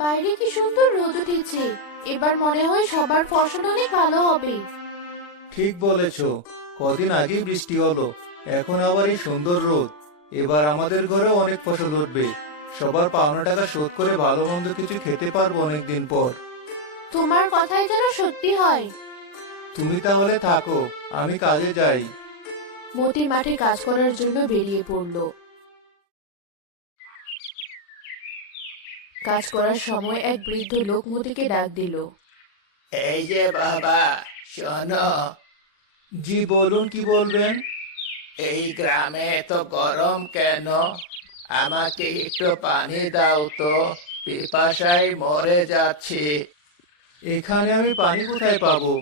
বাইরে কি সুন্দর রোদ উঠেছে। এবার মনে হয় সবার ফসল অনেক ভালো হবে। ঠিক বলেছো। কদিন আগেই বৃষ্টি হলো, এখন আবার এই সুন্দর রোদ। এবার আমাদের ঘরেও অনেক ফসল উঠবে। সবার পাওনা টাকা শোধ করে ভালো মন্দ কিছু খেতে পারবো অনেকদিন পর। তোমার কথাই যেন সত্যি হয়। তুমি তাহলে থাকো, আমি কাজে যাই। মতি মাঠে কাজ করার জন্য বেরিয়ে পড়লো। কাজ করার সময় এক বৃদ্ধ লোক মতিকে ডাক দিল। এই যে বাবা, শোনো। জি বলুন, কি বলবেন? এই গ্রামে এত গরম কেন? আমাকে একটু পানি দাও তো, পিপাসায় মরে যাচ্ছি। এখানে আমি পানি কোথায় পাবো?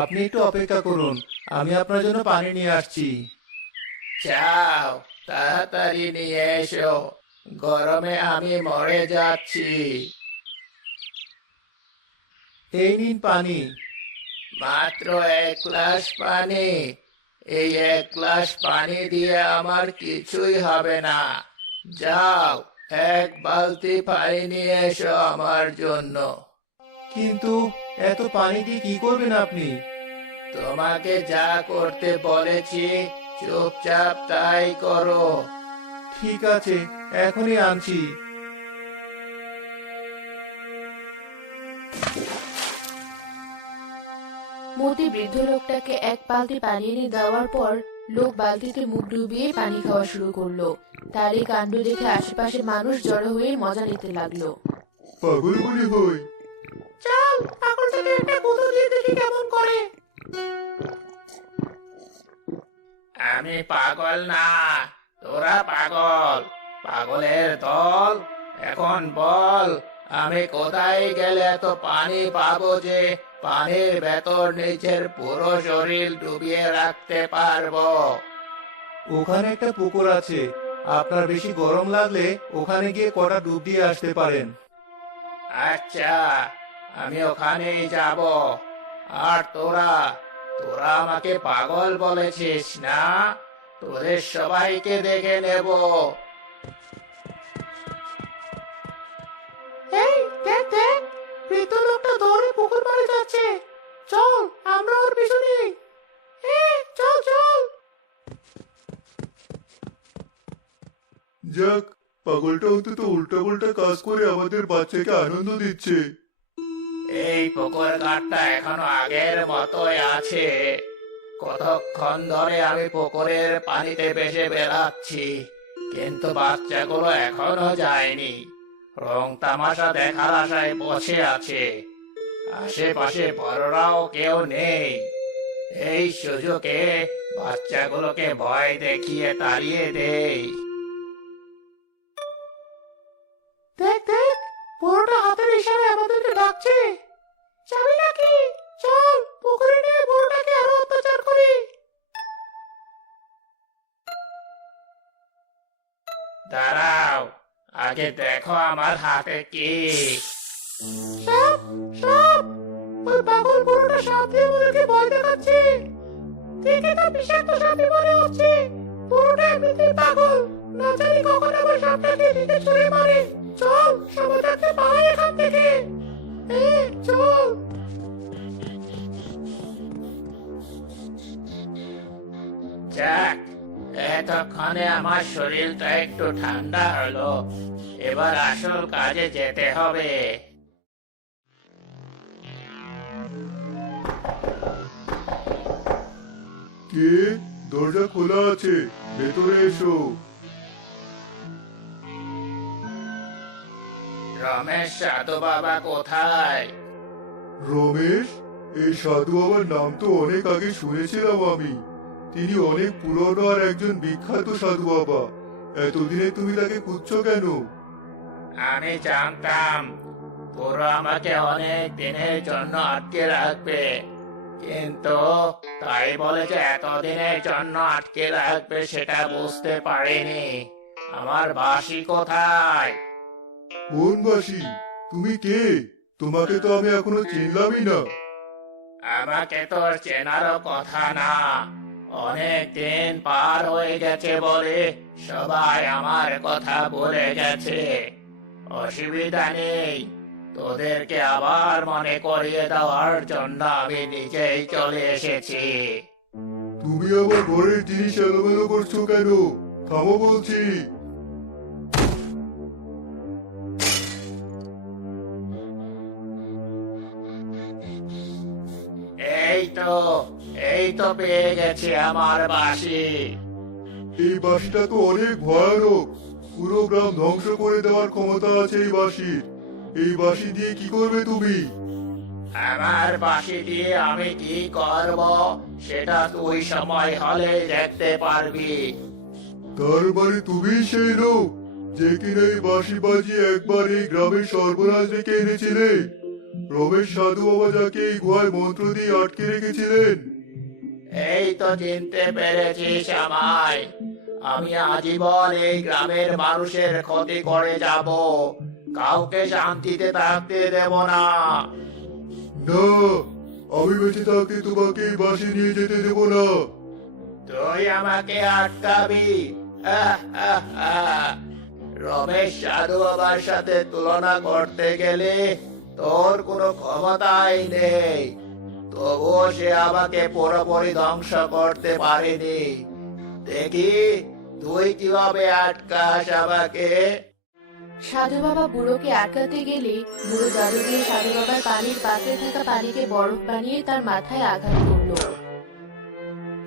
আপনি একটু অপেক্ষা করুন, আমি আপনার জন্য পানি নিয়ে আসছি। যাও, তাড়াতাড়ি নিয়ে এসো, গরমে আমি মরে যাচ্ছি। এই নিন পানি। মাত্র 1 গ্লাস পানি? এই 1 গ্লাস পানি দিয়ে আমার কিছুই হবে না। যাও, 1 বালতি পানি নিয়ে এসো আমার জন্য। কিন্তু এত পানি দিয়ে কি করবেন আপনি? তোমাকে যা করতে বলেছি চুপচাপ তাই করো। ঠিক আছে, এখনই আনছি। মতি বৃদ্ধ লোকটাকে এক বালতি পানি এনে দেওয়ার পর লোক বালতিতে মুখ ডুবিয়ে পানি খাওয়া শুরু করলো। তার এই কাণ্ড দেখে আশেপাশে মানুষ জড়ো হয়ে মজা নিতে লাগলো। পাগল মনে হয়। চল, পাগলটাকে একটা গুঁতো দিয়ে দেখি কেমন করে। আমি পাগল না, তোরা পাগল, পাগলের দল। এখন বল, আমি কোথায় গেলে এত পানি পাবো যে পানির ভেতর নিজের পুরো শরীর ডুবিয়ে রাখতে পারবো? ওখানে একটা পুকুর আছে, আপনার বেশি গরম লাগলে ওখানে গিয়ে কটা ডুব দিয়ে আসতে পারেন। আচ্ছা, আমি ওখানেই যাব। আর তোরা, তোরা আমাকে পাগল বলেছিস না? তোদের সবাইকে দেখে নেব। এই দেখ দেখ, বৃদ্ধ লোকটা দৌড়ে পুকুর পাড়ে যাচ্ছে। চল, আমরা ওর পিছনে। চল চল। যাক, পাগলটা অন্তত উল্টা পাল্টা কাজ করে আমাদের বাচ্চাকে আনন্দ দিচ্ছে। এই পুকুর ঘাটটা এখনো আগের মতোই আছে। কতক্ষণ ধরে আমি পুকুরের পানিতে ভেসে বেড়াচ্ছি, কিন্তু বাচ্চাগুলো এখনো যায়নি। রং তামাশা দেখার আশায় বসে আছে। আশেপাশে বড়রাও কেউ নেই। এই সুযোগে বাচ্চাগুলোকে ভয় দেখিয়ে তাড়িয়ে দেই। দেখ দেখ, বড়টা হাতের ইশারায় আমাদেরকে ডাকছে। যাবি নাকি? চল, পুকুরে নিয়ে বড়টাকে আরো অত্যাচার করি। দাঁড়াও, আগে দেখো আমার হাতে কি। সাপ, সাপ! ওই পাগল বুড়োটা সাপ দিয়ে আমাদেরকে ভয় দেখাচ্ছে। দেখে তো বিষাক্ত সাপই মনে হচ্ছে। বুড়োটা এমনিতেই পাগল, না জানি কখন আবার সাপটাকে দিকে ছুঁড়ে মারে। চল, সবাই থাকতে পালাই এখান থেকে। চল। যাক, এতক্ষণে আমার শরীরটা একটু ঠান্ডা হলো। এবার আসল কাজে যেতে হবে। কে? দরজা খোলা আছে, ভেতরে এসো। রমেশ সাধু বাবা কোথায়? রমেশ? এই সাধু বাবার নাম তো অনেক আগে শুনেছিলাম আমি। তিনি অনেক পুরনো আর একজন বিখ্যাত সাধু বাবা। এতদিনে তুমি তাকে খুঁজছো কেন? আমি জানতাম পুরো আমাকে অনেক দিনের জন্য আটকে রাখবে, কিন্তু তাই বলে যে এতদিনের জন্য আটকে রাখবে সেটা বুঝতে পারিনি। আমার বাঁশি কোথায়? কোন বাসি? তুমি কে? তোমাকে তো আমি এখনো চিনলামই না। আমাকে তোর চেনারও কথা না। অনেক দিন পার হয়ে গেছে বলে সবাই আমার কথা ভুলে গেছে। অসুবিধা নেই, তোদেরকে আবার মনে করিয়ে দেওয়ার জন্য আমি নিজেই চলে এসেছি। তুমি আবার ঘরের জিনিস এলোমেলো করছো কেন? থামো বলছি। এই তো এই তো পেয়ে গেছি আমার বাঁশি। এই বাঁশিটা তো অনেক ভয়ানক। পুরো গ্রাম ধ্বংস করে দেওয়ার ক্ষমতা আছে এই বাঁশির। এই বাঁশি দিয়ে কি করবে তুমি? আমার বাঁশি দিয়ে আমি কি করব সেটা তুই সময় হলে দেখতে পারবি। তার মানে তুমি সেই লোক যে কিনা এই বাঁশি বাজিয়ে একবার এই গ্রামের সর্বনাশ ডেকে এনেছিলে? রমেশ সাধু বাবা যাকে এই গুহায় মন্ত্র দিয়ে আটকে রেখেছিলেন। এই তো চিনতে পেরেছিস আমায়। আমি আজীবন এই গ্রামের মানুষের ক্ষতি করে যাব, কাউকে শান্তিতে থাকতে দেব না। না, আমি বেঁচে থাকতে তোমাকে এই বাঁশি নিয়ে যেতে দেব না। তুই আমাকে আটকাবি? আহ, আহ, আহ। রমেশ সাধু বাবার সাথে তুলনা করতে গেলে তোর কোনো ক্ষমতাই নেই। তবুও সে আমাকে পুরোপুরি ধ্বংস করতে পারেনি। দেখি তুই কিভাবে আটকাস আমাকে। সাধু বাবা বুড়োকে আটকাতে গেলে বুড়ো জাদু দিয়ে সাধু বাবার পানির পাত্রে থাকা পানিকে বরফ বানিয়ে তার মাথায় আঘাত করলো।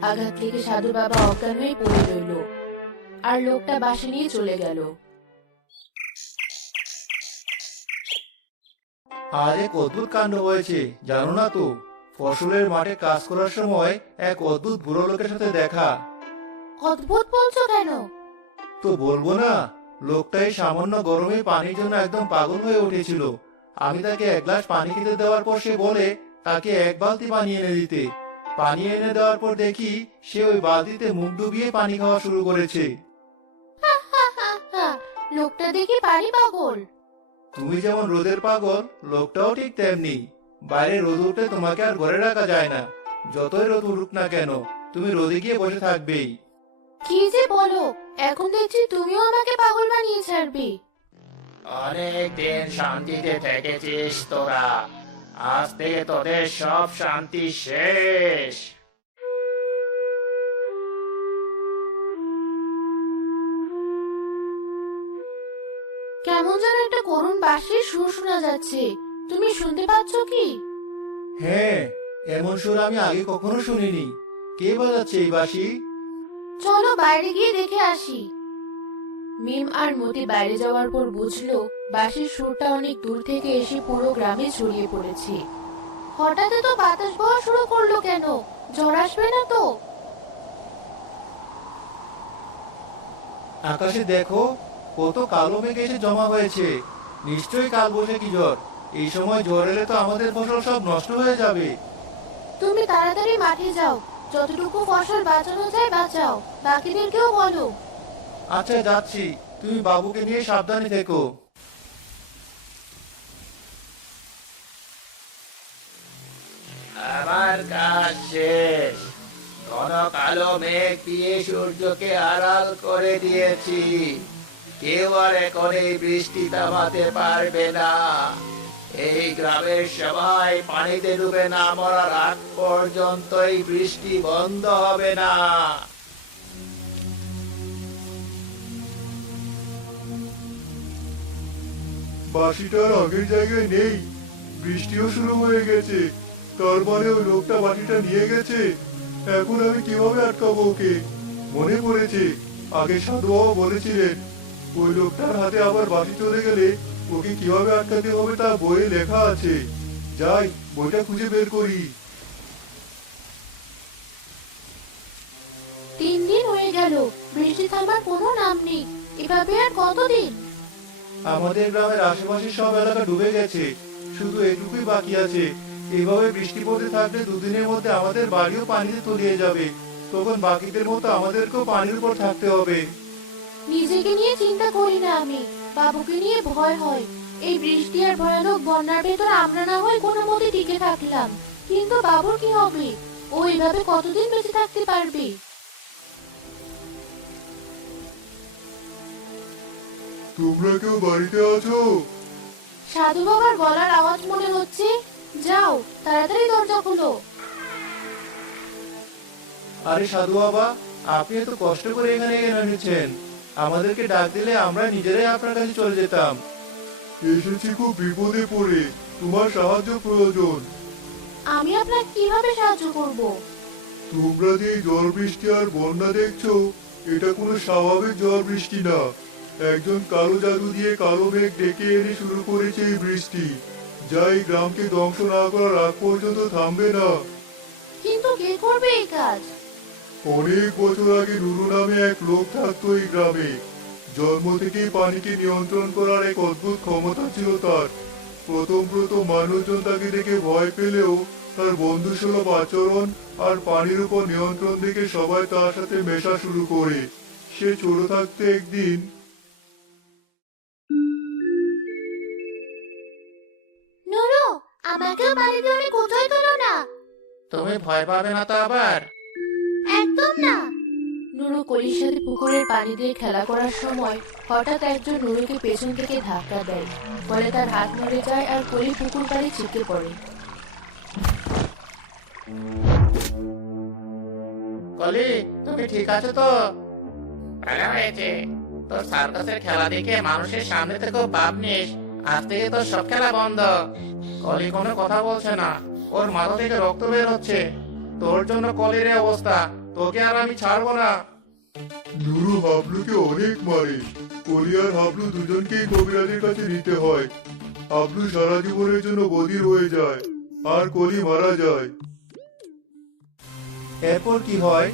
আঘাত লেগে সাধু বাবা অজ্ঞান হয়ে পড়ে রইল, আর লোকটা বাসে নিয়ে চলে গেল। আজ এক অদ্ভুত কাণ্ড হয়েছে, জানো না তো? ফসলের মাঠে কাজ করার সময় এক অদ্ভুত বুড়ো লোকের সাথে দেখা। অদ্ভুত বলছো কেন? তো বলবো না, লোকটা এই সামান্য গরমে পানির জন্য একদম পাগল হয়ে উঠেছিল। আমি তাকে এক গ্লাস পানি খেতে দেওয়ার পর সে বলে তাকে এক বালতি পানি এনে দিতে। পানি এনে দেওয়ার পর দেখি সে ওই বালতিতে মুখ ডুবিয়ে পানি খাওয়া শুরু করেছে। লোকটা দেখি পানি পাগল। তুমি যেমন রোদের পাগল, লোকটাও ঠিক তেমনি। বাইরে রোদ উঠলে তোমাকে আর ঘরে রাখা যায় না। যতই রোদ উঠুক না কেন, তুমি রোদে গিয়ে বসে থাকবেই। কি যে বলো, এখন দেখছি তুমিও আমাকে পাগল বানিয়ে ছাড়বে। অনেক দিন শান্তিতে থেকেছিস তোরা, আজ থেকে তোদের সব শান্তি শেষ। কেমন যেন একটা করুণ বাঁশির সুর শোনা যাচ্ছে, তুমি শুনতে পাচ্ছ কি? হ্যাঁ, এমন সুর আমি আগে কখনো শুনিনি। কে বাজাচ্ছে এই বাঁশি? চলো বাইরে গিয়ে দেখে আসি। মিম আর মতি বাইরে যাওয়ার পর বুঝলো বাঁশির সুরটা অনেক দূর থেকে এসে পুরো গ্রামে ছড়িয়ে পড়েছে। হঠাৎ তো বাতাস বওয়া শুরু করলো কেন? ঝড় আসবে না তো? আকাশে দেখো, কত কালো মেঘ এসে জমা হয়েছে। নিশ্চয়ই কাল বৈশাখী ঝড়। এই সময় ঝড় এলে তো আমাদের ফসল সব নষ্ট হয়ে যাবে। তুমি তাড়াতাড়ি মাঠে যাও, যতটুকু ফসল বাঁচানো যায় বাঁচাও, বাকিদেরকেও বলো। আচ্ছা, যাচ্ছি। তুমি বাবুকে নিয়ে সাবধানে থেকো। আমার কাজ শেষ। ঘন কালো মেঘ দিয়ে সূর্যকে আড়াল করে দিয়েছি। কেউ আর এখন এই বৃষ্টি থামাতে পারবে না। এই গ্রামের সবাই পানিতে ডুবে না মরার আগ পর্যন্ত এই বৃষ্টি বন্ধ হবে না। বাঁশিটার আগের জায়গায় নেই। বৃষ্টিও শুরু হয়ে গেছে। তার মানে ওই লোকটা বাঁশিটা নিয়ে গেছে। এখন আমি কিভাবে আটকাবো ওকে? মনে পড়েছে, আগে সাধু বাবা বলেছিলেন ওই লোকটার হাতে আবার বাঁশি চলে গেলে ওকে কিভাবে আটকাতে হবে তা বইয়ে লেখা আছে। যাই, বইটা খুঁজে বের করি। 3 দিন হয়ে গেল, বৃষ্টি থামার কোনো নাম নেই। এভাবে আর কতদিন? আমাদের গ্রামের আশেপাশে সব এলাকা ডুবে গেছে, শুধু এটুকুই বাকি আছে। এভাবে বৃষ্টি পড়তে থাকলে দুদিনের মধ্যে আমাদের বাড়িও পানিতে তলিয়ে যাবে। তখন বাকিদের মতো আমাদেরকেও পানির উপর থাকতে হবে। নিজেকে নিয়ে চিন্তা করি না আমি, বাবুকে নিয়ে ভয় হয়। এই বৃষ্টি আর ভয়ানক বন্যার ভেতর আমরা না হয় কোনো মতে টিকে থাকলাম, কিন্তু বাবুর কি হবে? ও এইভাবে কতদিন বেঁচে থাকতে পারবে? তোমরা কেউ বাড়িতে আছো? সাধু বাবার গলার আওয়াজ মনে হচ্ছে। যাও, তাড়াতাড়ি দরজা খোলো। আরে সাধু বাবা, আপনি এত কষ্ট করে এখানে এনেছেন, আমাদেরকে ডাক দিলে আমরা নিজেরাই আপনার কাছে চলে যেতাম। এসেছি খুব বিপদে পড়ে, তোমার সাহায্য প্রয়োজন। আমি আপনাকে কিভাবে সাহায্য করব? তোমরা যে এই ঝড় বৃষ্টি আর বন্যা দেখছো, এটা কোনো স্বাভাবিক ঝড় বৃষ্টি না। একজন কালো জাদু দিয়ে কালো মেঘ ডেকে এনে শুরু করেছে এই বৃষ্টি, যা এই গ্রামকে ধ্বংস না করার আগ পর্যন্ত থামবে না। কিন্তু কে করবে এই কাজ? অনেক বছর আগে নুরু নামে এক লোক থাকতো এই গ্রামে। জন্ম থেকেই পানিকে নিয়ন্ত্রণ করার এক অদ্ভুত ক্ষমতা ছিল তার। প্রথম প্রথম মানুষজন তাকে দেখে ভয় পেলেও তার বন্ধুসুলভ আচরণ আর পানির উপর নিয়ন্ত্রণ দেখে সবাই তার সাথে মেশা শুরু করে। সে ছোট থাকতে একদিন নুরু, আমাকেও পানিতে অনেক উঁচুয় তোলো না। তুমি ভয় পাবে না তো আবার? একদম না। নুরু কলির সাথে পুকুরের পানি দিয়ে খেলা করার সময় হঠাৎ একজন নুরুকে পেছন থেকে ধাক্কা দেয়। ফলে তার হাত নড়ে যায় আর কলি পুকুর পাড়ে ছিটকে পড়ে। কলি, তুমি ঠিক আছো তো? ভালো হয়েছে, তোর সার্কাসের খেলা দেখে মানুষের সামনে থেকেও পাপ নিস। আজ থেকে তোর সব খেলা বন্ধ। কলি কোনো কথা বলছে না, ওর মাথা থেকে রক্ত বের হচ্ছে। তোর জন্য কলির এই অবস্থা, তোকে আর আমি ছাড়বো না। নুরু হাবলুকে অনেক মারে। কলি আর হাবলু দুজনকেই কবিরাজের কাছে নিতে হয়। হাবলু সারা জীবনের জন্য বধির হয়ে যায় আর কলি মারা যায়। এরপর কি হয়?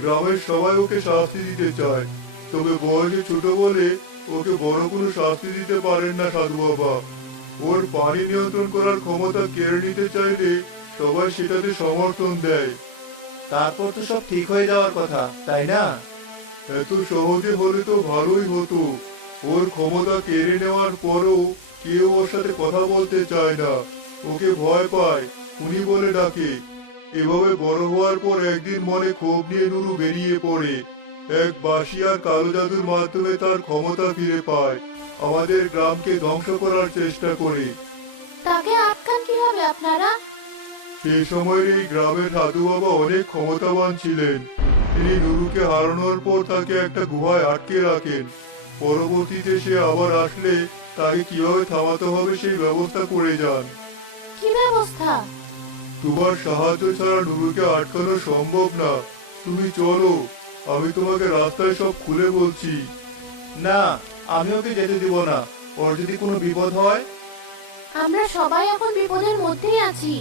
গ্রামের সবাই ওকে শাস্তি দিতে চায়, তবে বয়সে ছোট বলে ওকে বড় কোনো শাস্তি দিতে পারেন না সাধু বাবা। ওর পানি নিয়ন্ত্রণ করার ক্ষমতা কেড়ে নিতে চাইলে সবাই সেটাতে সমর্থন দেয়। তারপর তো সব ঠিক হয়ে যাওয়ার কথা, তাই না? এত সহজে হলে তো ভালোই হতো। ওর ক্ষমতা কেড়ে নেওয়ার পরও কেউ ওর সাথে কথা বলতে চায় না, ওকে ভয় পায়, উনি বলে ডাকে। এভাবে বড় হওয়ার পর একদিন মনে ক্ষোভ নিয়ে নুরু বেরিয়ে পড়ে। এক বাঁশি আর কালো জাদুর মাধ্যমে তার ক্ষমতা ফিরে পায়, আমাদের গ্রামকে ধ্বংস করার চেষ্টা করে। তাকে আটকান কিভাবে আপনারা? সেই সময়ের এই গ্রামের সাধু বাবা অনেক ক্ষমতাবান ছিলেন। তিনি নুরুকে হারানোর পর তাকে একটা গুহায় আটকে রাখেন। পরবর্তীতে সে আবার আসলে তাকে কিভাবে থামাতে হবে সেই ব্যবস্থা করে যান। কি ব্যবস্থা? তোমার সাহায্য ছাড়া নুরুকে আটকানো সম্ভব না। তুমি চলো, আমি তোমাকে রাস্তায় সব খুলে বলছি। না, আমি ওকে যেতে দিব না। ওর যদি কোনো বিপদ হয়? আমরা সবাই এখন বিপদের মধ্যেই আছি।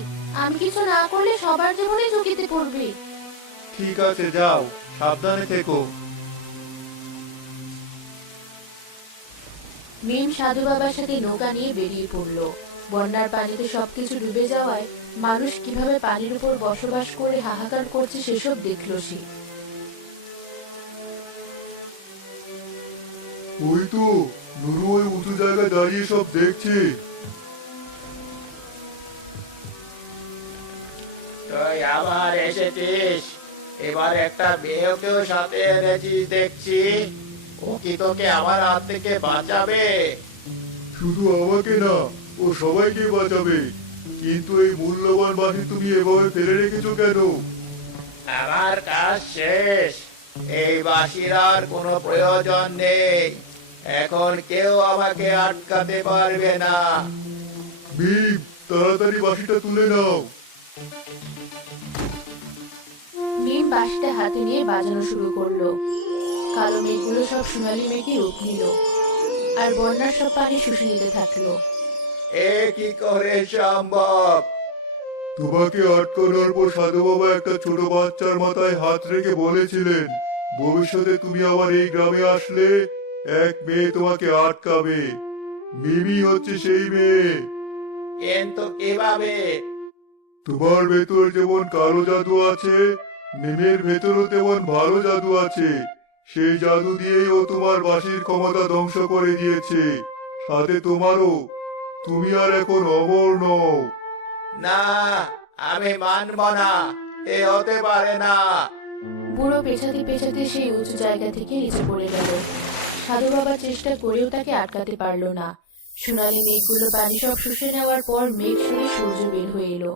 আমি কিছু না করলে সবার জীবনে ঝুঁকিতে পড়বে। ঠিক আছে, যাও, সাবধানে থেকো। মিম সাধু বাবার সাথে নৌকা নিয়ে বেরিয়ে পড়লো। বন্যার পানিতে সবকিছু ডুবে যাওয়ায় মানুষ কিভাবে পানির উপর বসবাস করে হাহাকার করছে সেসব দেখলো সে। ওই তো নুরু ওই উঁচু জায়গায় দাঁড়িয়ে সব দেখছে। তুই আবার এসেছিস? এবার একটা মেয়েকেও সাথে এনেছিস দেখছি। ও কি তোকে আমার হাত থেকে বাঁচাবে? শুধু আমাকে না, ও সবাইকে বাঁচাবে। কিন্তু এই মূল্যবান বাঁশি তুমি এভাবে ফেলে রেখেছো কেন? আমার কাজ শেষ। এই বাঁশির আর কোনো প্রয়োজন নেই। এখন কেউ আমাকে আটকাতে পারবে না। ভীম, তাড়াতাড়ি বাঁশিটা তুলে নাও। মিম বাঁশিটা হাতে নিয়ে বাজানো শুরু করলো। কালো মেঘগুলো সব সোনালি মেঘে রূপ নিল আর বন্যার সব পানি শুষে নিতে থাকলো। এ কি করে সম্ভব? তোমাকে আটকানোর পর সাধু বাবা একটা ছোট বাচ্চার মাথায় হাত রেখে বলেছিলেন, ভবিষ্যতে তুমি আবার এই গ্রামে আসলে এক মেয়ে তোমাকে আটকাবে। মিমি হচ্ছে সেই মেয়ে। কিন্তু কিভাবে? তোমার ভেতর যেমন কালো জাদু আছে, মিমের ভেতরও তেমন ভালো জাদু আছে। সেই জাদু দিয়েই ও তোমার বাঁশির ক্ষমতা ধ্বংস করে দিয়েছে, সাথে তোমারও। তুমি আর এখন অমর নও। না, আমি মানব না। এ হতে পারে না। বুড়ো পেছাতে পেছাতে সেই উঁচু জায়গা থেকে নিচে পড়ে গেল। সাধু বাবা চেষ্টা করেও তাকে আটকাতে পারলো না। সোনালি মেঘগুলো পানি সব শুষে নেওয়ার পর মেঘ সরে সূর্য বের হয়ে এলো।